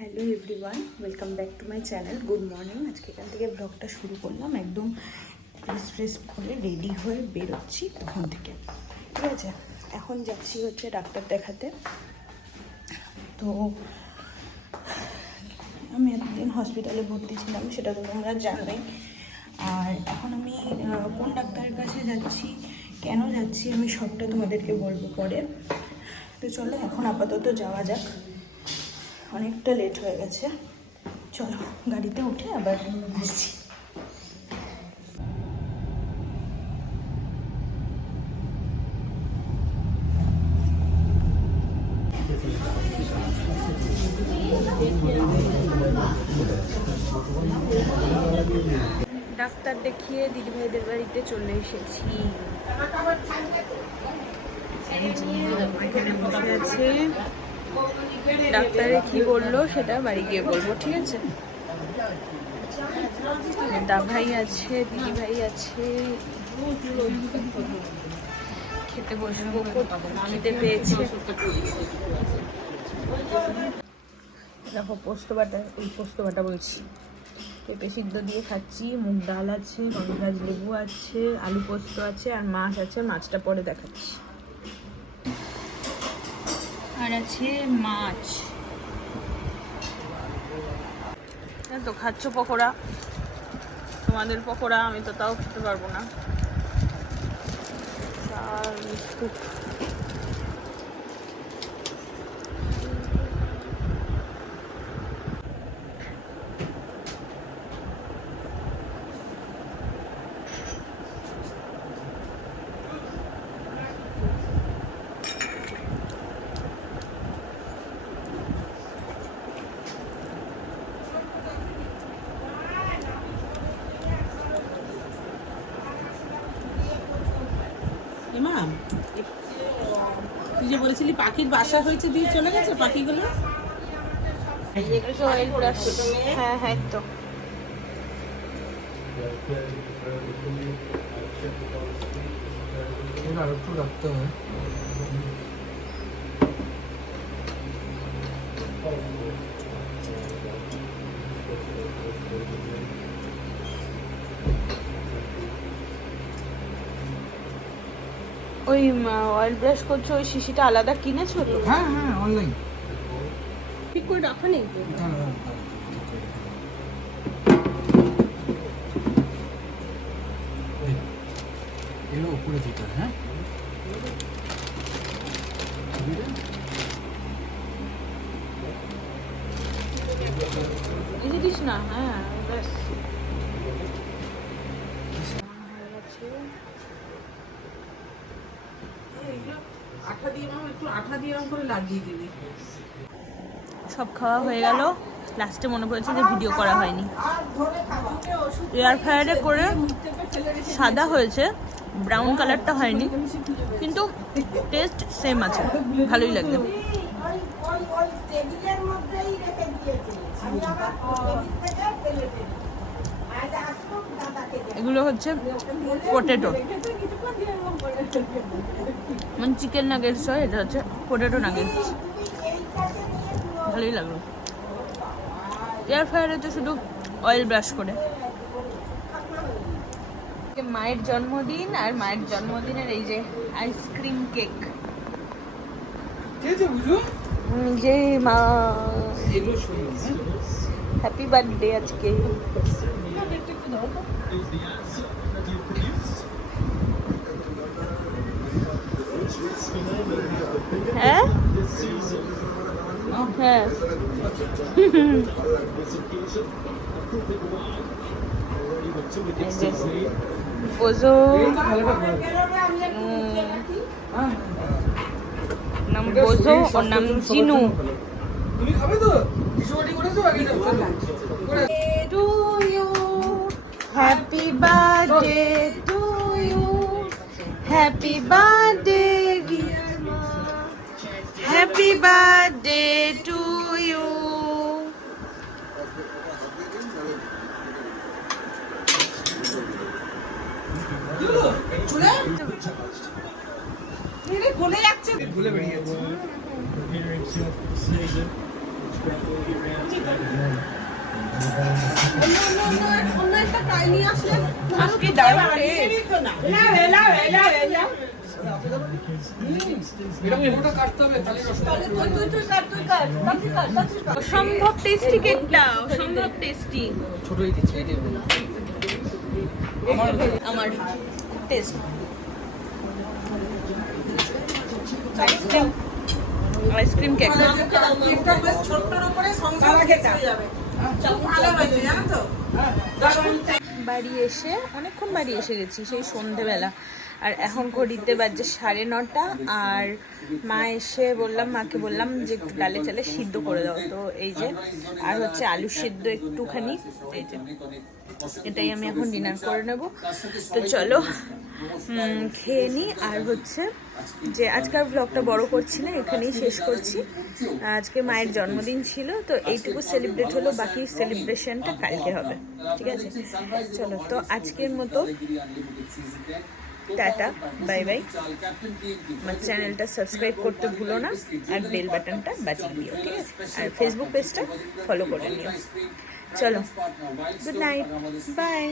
Hello everyone, welcome back to my channel. Good morning. আজকে এখান থেকে ব্লগটা শুরু করলাম। একদম ফ্রেশ করে রেডি হয়ে বেরোচ্ছি তখন থেকে, ঠিক আছে। এখন যাচ্ছি হচ্ছে ডাক্তার দেখাতে। তো আমি এতদিন হসপিটালে ভর্তি ছিলাম, সেটা তো তোমরা জানোই। আর এখন আমি কোন ডাক্তারের কাছে যাচ্ছি, কেন যাচ্ছি, আমি সবটা তোমাদেরকে বলবো পরে। তো চলো এখন আপাতত যাওয়া যাক, অনেকটা লেট হয়ে গেছে। চলো গাড়িতে উঠে আবার আসছি। ডাক্তার দেখিয়ে দিদিভাইদের বাড়িতে চলে এসেছি। এখানে বসে আছে। ডাক্তারে কি বললো সেটা বাড়ি গিয়ে বলবো, ঠিক আছে। দাভাই আছে, দিদিভাই আছে। খেতে বসবো, খিদে পেয়েছে। দেখো পোস্ত বাটা বলছি, পেঁপে সিদ্ধ দিয়ে খাচ্ছি। মুগ ডাল আছে, গন্ধরাজ লেবু আছে, আলু পোস্ত আছে, আর মাছ আছে। মাছটা পরে দেখাচ্ছি। আর আছে মাছ। তো খাচ্ছ পকোড়া, তোমাদের পকোড়া, আমি তো তাও খেতে পারবো না। আর বিস্কুট। তুই যে বলেছিলি পাখির বাসা হয়েছে, দিয়ে চলে গেছে পাখিগুলো। হ্যাঁ হ্যাঁ, তো আর একটু রাখতে হয়। ওই অয়েল ব্রাশ করছো, ওই শিশিটা আলাদা কিনেছো তো? হ্যাঁ হ্যাঁ, অনলাইন ঠিক করে রাখা নেই তো? এগুলো উপরে যেতে হয়। হ্যাঁ এই দিস না। হ্যাঁ ব্যাস। আঠা দিয়ে একটু আঠা দিয়ে এরকম করে লাগিয়ে দিবি। সব খাওয়া হয়ে গেল। লাস্টে মনে পড়েছে যে ভিডিও করা হয়নি। এয়ার ফ্রায়ারে করে সাদা হয়েছে, ব্রাউন কালারটা হয়নি, কিন্তু টেস্ট সেম আছে, ভালোই লাগবে। এগুলো হচ্ছে পটেটো, মানে চিকেন নাগেটস হয়, এটা হচ্ছে পটেটো নাগেটস। ভালোই লাগলো। এয়ার ফ্রায়ারে তো শুধু অয়েল ব্রাশ করে। মায়ের জন্মদিন, আর মায়ের জন্মদিনের এই যে আইসক্রিম কেক। যে মা, হ্যাপি বার্থডে আজকে। হ্যাঁ হ্যাঁ বোঝো, নাম বোঝো, ওর নাম Jinu. To you, happy birthday to you, happy birthday dear Ma, happy birthday to you. গলে যাচ্ছে, গলে বেরিয়ে যাচ্ছে। অন্য একটা টাই নিয়ে আসলে আজকে দারুণ taste। অসম্ভব টেস্টি কেকটা, অসম্ভব টেস্টি। ছোটই দিচ্ছে এই যে আমার টেস্ট আইসক্রিম কেক। কেকটা বেশ ছোট্টর উপরে সংসার হয়ে যাবে। ভালো হয়েছে জানো তো। বাড়ি এসে অনেকক্ষণ বাড়ি এসে গেছি, সেই সন্ধেবেলা। আর এখন ঘড়িতে বাজছে 9:30। আর মাকে বললাম যে একটু ডালে চালে সিদ্ধ করে দাও, তো এই যে। আর হচ্ছে আলু সিদ্ধ একটুখানি, এই যে। এটাই আমি এখন ডিনার করে নেব। তো চলো খেয়ে নিই। আর হচ্ছে যে আজকাল ব্লগটা বড় করছি না, এখানেই শেষ করছি। আজকে মায়ের জন্মদিন ছিল, তো এইটুকু সেলিব্রেট হলো, বাকি সেলিব্রেশনটা কালকে হবে, ঠিক আছে? চলো, তো আজকের মতো টাটা, বাই বাই। আমার চ্যানেলটা সাবস্ক্রাইব করতে ভুলো না, আর বেল বাটনটা বাজিয়ে দিও, ঠিক আছে? আর ফেসবুক পেজটা ফলো করে নিও। চলো, গুড নাইট, বাই।